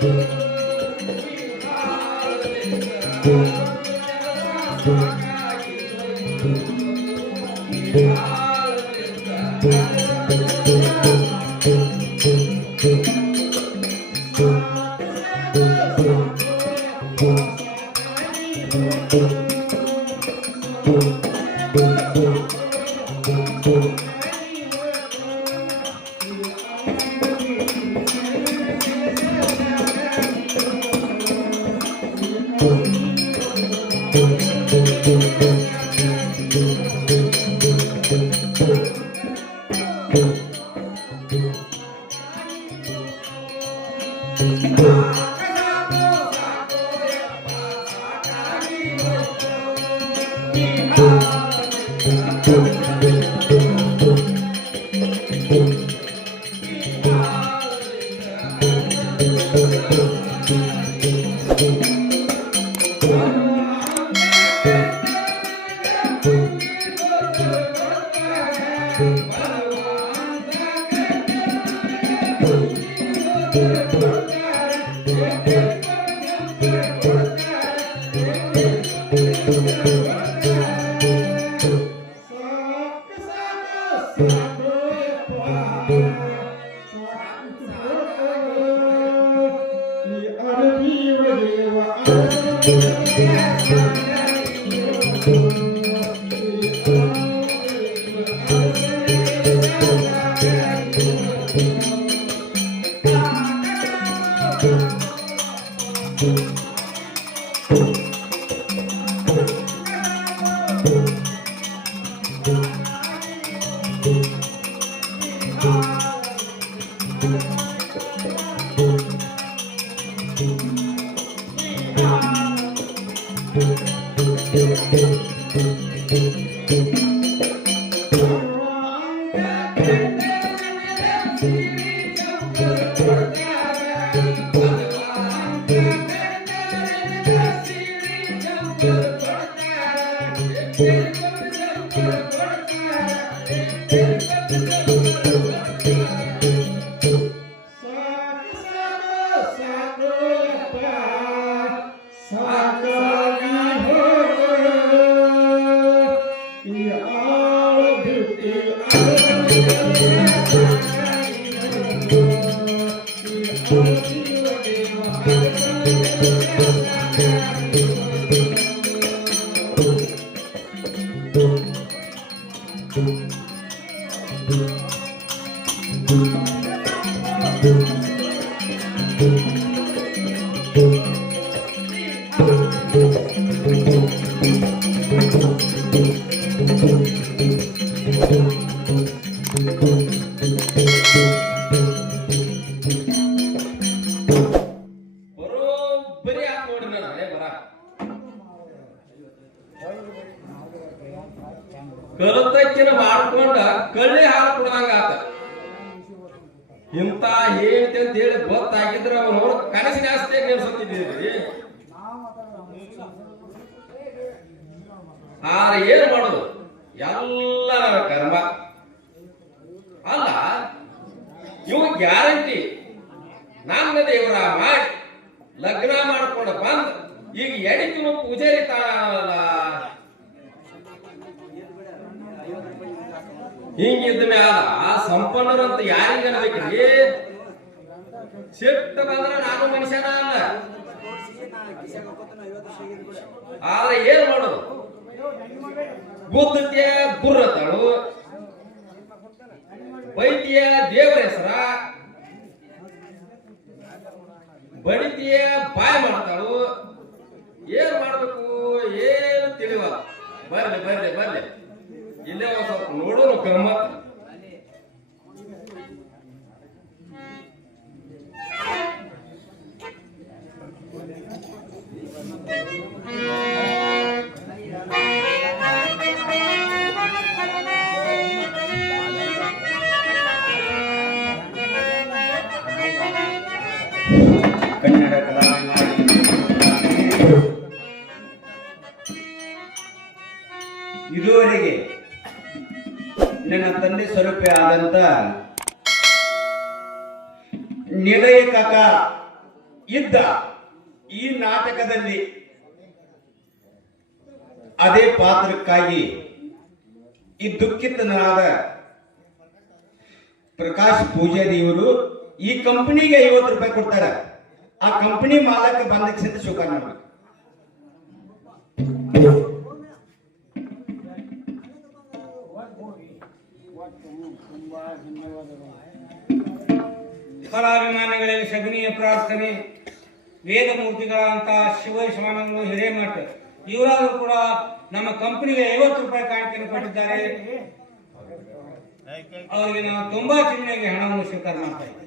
Thank you. Thank you. Yeah. ಕಲತಕ್ಕಿನ ಮಾಡ್ಕೊಂಡ ಕಳ್ಳಿ ಹಾಲು ಕುಡ್ದಂಗ ಆತ. ಇಂತ ಹೇಳ್ತಿ ಅಂತ ಹೇಳಿ ಗೊತ್ತಾಗಿದ್ರ ಅವನು ಕನಸಿನ ಜಾಸ್ತಿ ನೆನ್ಸತ್ತಿದ್ದೀರಿ ಆದ್ರೆ ಏನ್ ಮಾಡೋದು? ಎಲ್ಲ ಕರ್ಮ. ಅಲ್ಲ ಇವು ಗ್ಯಾರಂಟಿ. ನನ್ನ ದೇವರ ಮಾಡಿ ಲಗ್ನ ಮಾಡ್ಕೊಂಡು ಬಂದ್ ಈಗ ಎಡಿತಿನ ಪೂಜಾರಿ ತಾನಲ್ಲ ಹಿಂಗಿದ್ದ ಮ್ಯಾಲ ಸಂಪನ್ನರಂತ ಯಾರಿಗ ಅನ್ಬೇಕ್ರಿ? ಸಿಟ್ಟು ಬಂದ್ರ ನಾನು ಮನುಷ್ಯನ ಅಲ್ಲ? ಆದ್ರೆ ಏನ್ ಮಾಡೋದು? ಬುದ್ಧತ್ಯ ಬುರ್ರತಳು ವೈದ್ಯ ದೇವರ ಹೆಸರ. ಬಡಿತಿಯ ಬಾಯ್ ಮಾಡ್ತಾಳು. ಏನ್ ಮಾಡ್ಬೇಕು? ಏನು ತಿಳಿವಲ್ಲ. ಬರ್ಲಿ ಬರ್ಲಿ ಬರ್ಲಿ. ಇಲ್ಲೇ ಒಂದ್ ಸ್ವಲ್ಪ ನೋಡೋಣ ಗಮ್ಮತ್ ಕನ್ನಡ ಕಲಾ ಆದಂತ ನಿಲಯ ಇದ್ದ ಈ ನಾಟಕದಲ್ಲಿ ಅದೇ ಪಾತ್ರಕ್ಕಾಗಿ ಈ ದುಃಖಿತನಾದ ಪ್ರಕಾಶ್ ಪೂಜಾರಿ ಇವರು ಈ ಕಂಪನಿಗೆ ಐವತ್ತು ರೂಪಾಯಿ ಕೊಡ್ತಾರೆ. ಆ ಕಂಪನಿ ಮಾಲಕ ಶುಕ ಮಾಡ್ಬೇಕು ಕಲಾಭಿಮಾನಿಗಳಲ್ಲಿ ಸಗಣಿಯ ಪ್ರಾರ್ಥನೆ ವೇದಮೂರ್ತಿಗಳಂತ ಶಿವ ಸ್ವಾಮಿಗಳು ಹಿರೇಮಠ, ಇವರಾದರೂ ಕೂಡ ನಮ್ಮ ಕಂಪನಿಗೆ ಐವತ್ತು ರೂಪಾಯಿ ಕಾಣಿಕೆಯನ್ನು ಕೊಟ್ಟಿದ್ದಾರೆ. ಅವರಿಗೆ ನಾವು ತುಂಬಾ ಚಿಹ್ನೆಗೆ ಹಣವನ್ನು ಸ್ವೀಕಾರ ಮಾಡ್ತಾ ಇದ್ದೀವಿ.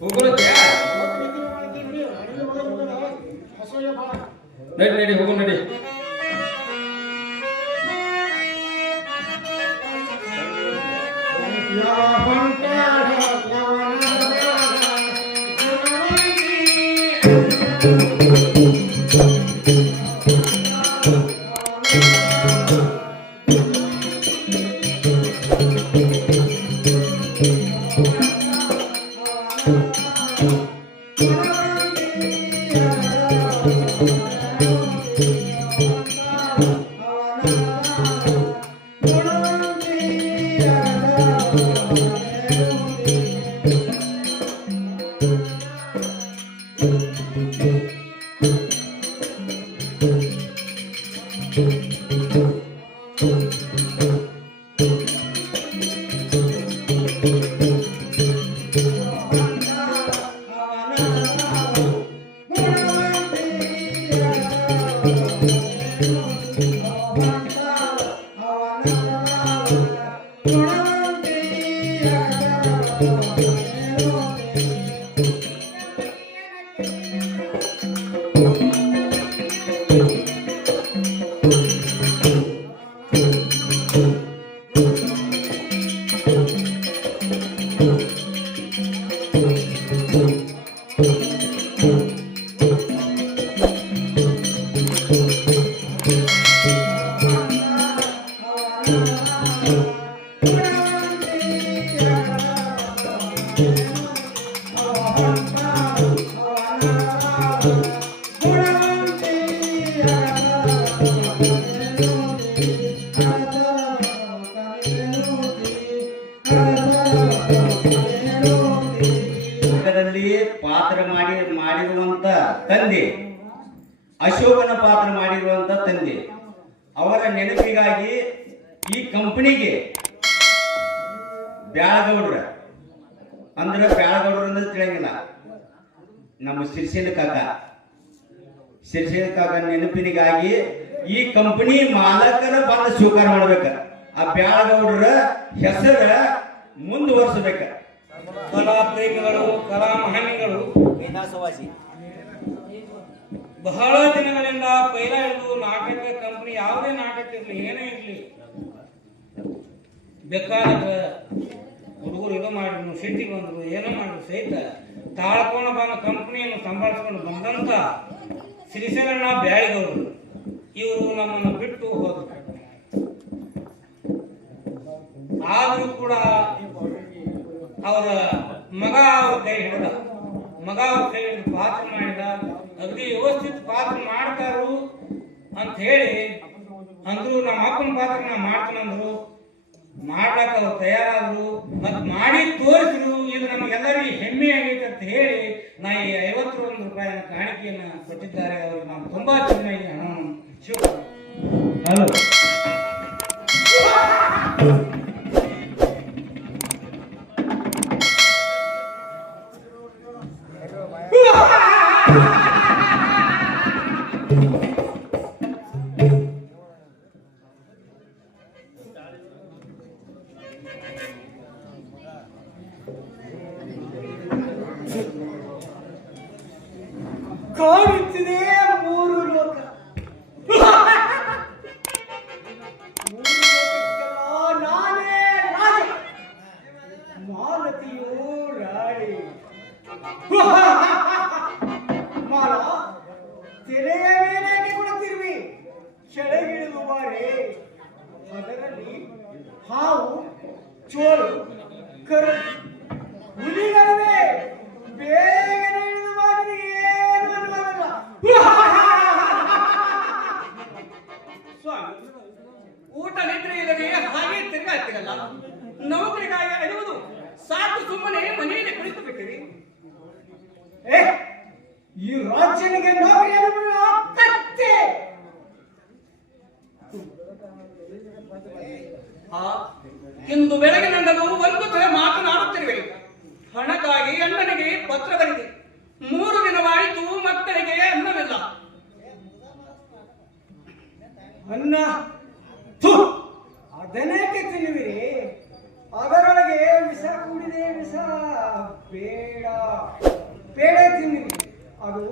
ಹೋಗುಣತ್ಯಾ ನಡಿ ನಡಿ ಹೋಗು ನಡಿ ನಮ್ಮ ಸಿರ್ಸಿನ ಕಾಕ ಸಿರ್ಸಿನ ಕಾಕ ನೆನಪಿನಿಗಾಗಿ ಈ ಕಂಪನಿ ಮಾಲಕರ ಬಂದು ಸ್ವೀಕಾರ ಮಾಡ್ಬೇಕ. ಆ ಬ್ಯಾಳಗೌಡ್ರ ಹೆಸರ ಮುಂದುವರ್ಸಬೇಕ. ಕಲಾ ಪ್ರೇಮಿಗಳು ಕಲಾ ಮಹಾನಿಗಳು ಬಹಳ ದಿನಗಳಿಂದ ಪೈಲ ಹಿಡಿದು ನಾಟಕ ಕಂಪನಿ ಯಾವುದೇ ನಾಟಕ ಇರಲಿ ಏನೇ ಇರಲಿ ಬೇಕಾದ ಹುಡುಗರು ಇದು ಮಾಡಿದ್ರು ಸಿಟ್ಟಿಗೆ ಬಂದರು ಏನೋ ಮಾಡಿದ್ರು ಸಹಿತ ತಾಳ್ಕೊಂಡು ಬಂದ ಕಂಪ್ನಿಯನ್ನು ಸಂಭಾಳಿಸ್ಕೊಂಡು ಬಂದಂತ ಶ್ರೀಶೈಲಣ್ಣ ಬ್ಯಾಳಿಗವರು ಇವರು ನಮ್ಮನ್ನು ಬಿಟ್ಟು ಹೋದರು. ಆದರೂ ಕೂಡ ಅವರ ಮಗ ಅವ್ರ ಕೈ ಹಿಡಿದ, ಮಗ ಅವ್ರ ಕೈ ಹಿಡಿದು ಪಾತ್ರ ಮಾಡಿದ ಅಗದಿ ವ್ಯವಸ್ಥಿತ ಪಾತ್ರ ಮಾಡ್ತಾರು ಅಂತ ಹೇಳಿ ಅಂದ್ರು ನಮ್ಮ ಅಪ್ಪನ ಪಾತ್ರ ನಾ ಮಾಡ್ತೀನಂದ್ರು ಮಾಡ್ಲಾಕ ಅವ್ರು ತಯಾರಾದ್ರು ಮತ್ ಮಾಡಿ ತೋರಿಸಿದ್ರು, ಇದು ನಮಗೆಲ್ಲರಿಗೂ ಹೆಮ್ಮೆ ಆಗೈತೆ ಅಂತ ಹೇಳಿ ನಾ ಈ ಐವತ್ತು ಒಂದು ರೂಪಾಯಿನ ಕಾಣಿಕೆಯನ್ನ ಕೊಟ್ಟಿದ್ದಾರೆ. ಅವ್ರಿಗೆ ನಾನು ತುಂಬಾ ಚೆನ್ನಾಗಿ ಹಣ ಶಿವ ಹಲೋ kahretsin. ಊಟ ನಿದ್ರೆ ಇಲ್ಲದೆ ಹಾಗೆ ತಿರುಗಾಡ್ತಿರಲ್ಲ ನೌಕರಿಗಾಗಿ ಅಳುವುದು ಸಾಕು ಸುಮ್ಮನೆ ಮನೆಯಲ್ಲಿ ಕುಳಿತು ಬಿಟ್ಟಿರಿ. ಈ ರಾಜ್ಯನಿಗೆ ನೌಕರಿ ಕತ್ತೆ. ಇಂದು ಬೆಳಗಿನಿಂದಲೂ ಒಂದು ತಲೆ ಮಾತನಾಡುತ್ತಿರುವೆ. ಹಣಕ್ಕಾಗಿ ಅಣ್ಣನಿಗೆ ಪತ್ರ ಬರೆದಿ. ಮೂರು ದಿನವಾಯಿತು, ಮಕ್ಕಳಿಗೆ ಅನ್ನವಿಲ್ಲ. ಅನ್ನ ಅದನ್ನೇಕೆ ತಿನ್ನುವಿರಿ ಅದರೊಳಗೆ ವಿಷ ಕೂಡಿದೆ ವಿಷ ಬೇಡ. ಬೇಡ ತಿನ್ನಿರಿ ಅದು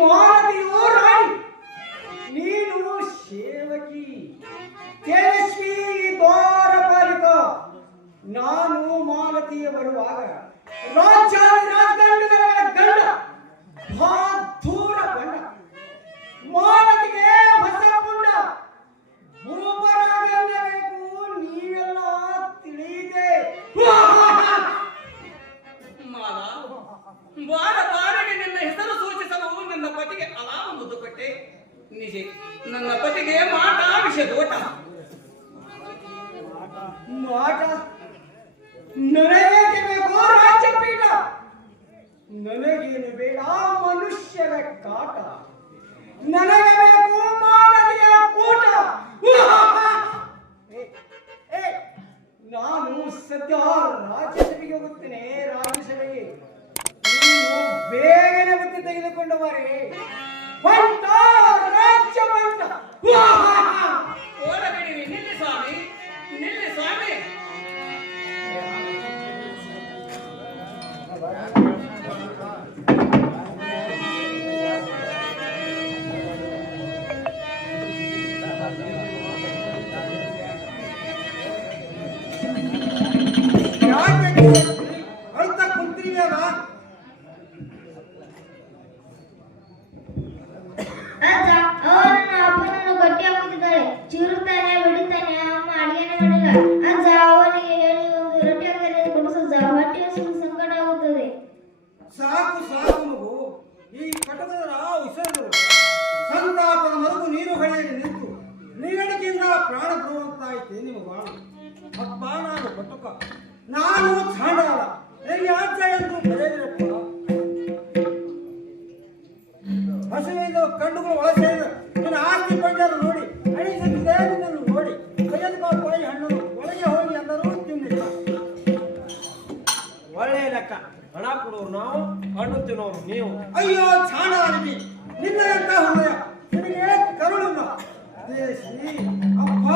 ಮಾಲತಿಯು ರಾಣಿ ನೀನು ಸೇವಕಿ ತೇಜಸ್ವಿ ದ್ವಾರಪಾಲಿಕ ನಾನು ಮಾಲತಿಯ ಬರುವಾಗ ರಾಜ್ಯ ನಿಜ ನನ್ನ ಪತಿಗೆ ಮಾಟ ವಿಷದೋಟ ಮಾಟ ನನಗೇಕೆ ಬೇಕು ರಾಜ್ಯಪೀಠ? ನನಗೇನು ಬೇಡ ಮನುಷ್ಯರ ಕಾಟ? ನನಗೆ ಬೇಕು ಮಾನವೀಯ ಕೂಟ. ನಾನು ಸದ್ಯ ರಾಜ್ಯಸಭೆಗೆ ಹೋಗುತ್ತೇನೆ, ರಾಜ್ಯಸಭೆಗೆ. ಬೇಗನೆ ಬತ್ತಿ ತೆಗೆದುಕೊಂಡು ಬಾರೆ. 哇 ಹಸುವಿಂದ ಕಣ್ಣುಗಳು ಒಳ ಸೇರಿದ ನನ್ನ ಆಸ್ತಿ ಬಂದರು ನೋಡಿ ಅಣಿಸುತ್ತಿದೆ ನಿನ್ನನ್ನು ನೋಡಿ ಕೈಯಲ್ಲಿ ಬಾಪು ಹಣ್ಣು ಒಳಗೆ ಹೋಗಿ ಎಲ್ಲರೂ ತಿನ್ನಿಲ್ಲ ಒಳ್ಳೆಯ ಲೆಕ್ಕ. ಹಣ ಕೊಡೋರು ನಾವು ಹಣ್ಣು ತಿನ್ನೋರು ನೀವು. ಅಯ್ಯೋ ಚಾಣ ಅರಿವಿ ನಿನ್ನ ಹೃದಯ ನಿನಗೆ ಕರುಳು ದೇಶಿ ಅಪ್ಪ.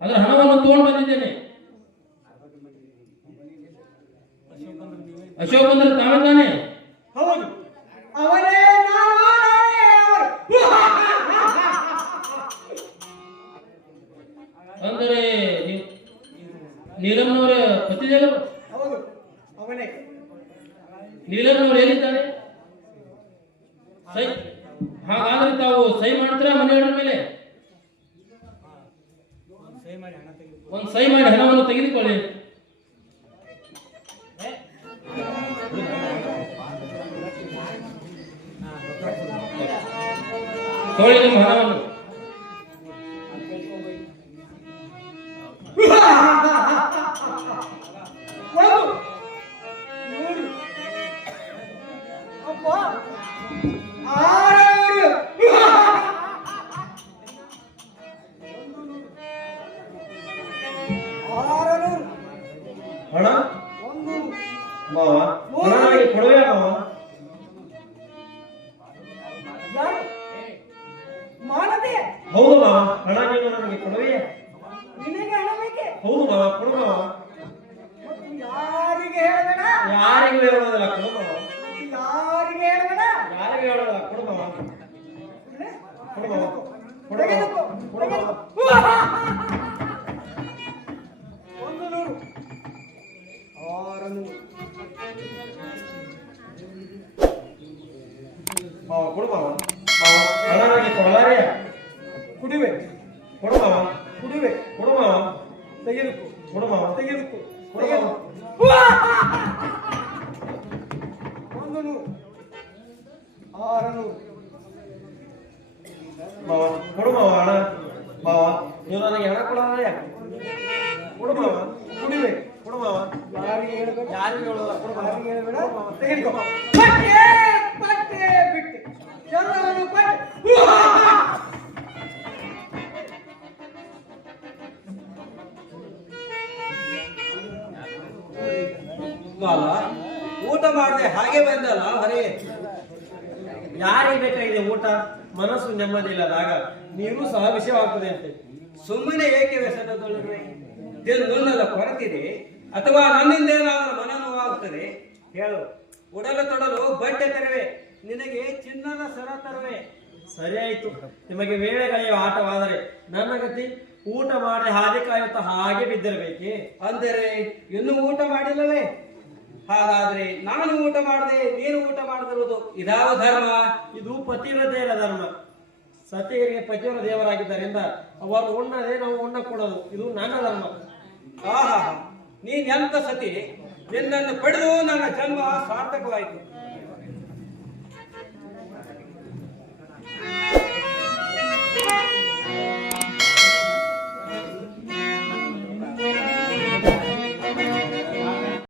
ಅದರ ಹಣವನ್ನು ತಗೊಂಡು ಬಂದಿದ್ದೇನೆ. ಅಶೋಕ್ ಅಂದ್ರೆ ತಾವೇ ತಾನೆ? ತಗೊಳ್ಳಿ ನಿಮ್ಮ ಹಣವನ್ನು ಒಂದು ಯಾರಿಗೂ ಹೇಳೋದಿಲ್ಲ ಹೇಳಬೇಡ? ತೆಗೆದುಕೋ ಪಟ್ಟೆ ಪಟ್ಟೆ ಬಿಟ್ಟೆ. ಎಲ್ಲವನ್ನು ಪಟ್ಟೆ ಊಟ ಮಾಡದೆ ಹಾಗೆ ಬಂದಲ್ಲ ಹರೇ. ಯಾರಿಗೆ ಬೇಕಾಗಿದೆ ಊಟ? ಮನಸ್ಸು ನೆಮ್ಮದಿ ಇಲ್ಲದಾಗ ನೀವು ಸಹ ವಿಷಯವಾಗ್ತದೆ ಅಂತೆ. ಸುಮ್ಮನೆ ಏಕೆ ವ್ಯಸನದೊಳಗೆ? ತಿನ್ನುಣ್ಣದ ಕೊರತಿದೆ ಅಥವಾ ನನ್ನಿಂದ ಏನಾದರೂ ಮನನೋವಾಗುತ್ತದೆ ಹೇಳು. ಉಡಲು ತೊಡಲು ಬಟ್ಟೆ ತರುವೆ. ನಿನಗೆ ಚಿನ್ನದ ಸರ ತರುವೆ. ಸರಿ ಆಯ್ತು ನಿಮಗೆ ವೇಳೆ ಕಳೆಯುವ ಆಟವಾದರೆ ನನ್ನ ಗತಿ ಊಟ ಮಾಡಿ ಹಾದಿ ಕಾಯುತ್ತಾ ಹಾಗೆ ಬಿದ್ದಿರಬೇಕೆ? ಅಂದರೆ ಇನ್ನೂ ಊಟ ಮಾಡಿಲ್ಲವೇ? ಹಾಗಾದ್ರೆ ನಾನು ಊಟ ಮಾಡದೆ ನೀನು ಊಟ ಮಾಡದಿರುವುದು ಇದಾವ ಧರ್ಮ? ಇದು ಪತಿವ್ರತೆಯ ಧರ್ಮ. ಸತಿಯರಿಗೆ ಪತಿಯವರ ದೇವರಾಗಿದ್ದರಿಂದ ಅವರು ಉಣ್ಣದೆ ನಾವು ಉಣ್ಣ ಕೊಡೋದು ಇದು ನನ್ನ ಧರ್ಮ ಆಹಾ ನೀನ್ ಎಂತ ಸತಿ? ನಿನ್ನನ್ನು ಪಡೆದು ನನ್ನ ಜನ್ಮ ಸಾರ್ಥಕವಾಯಿತು.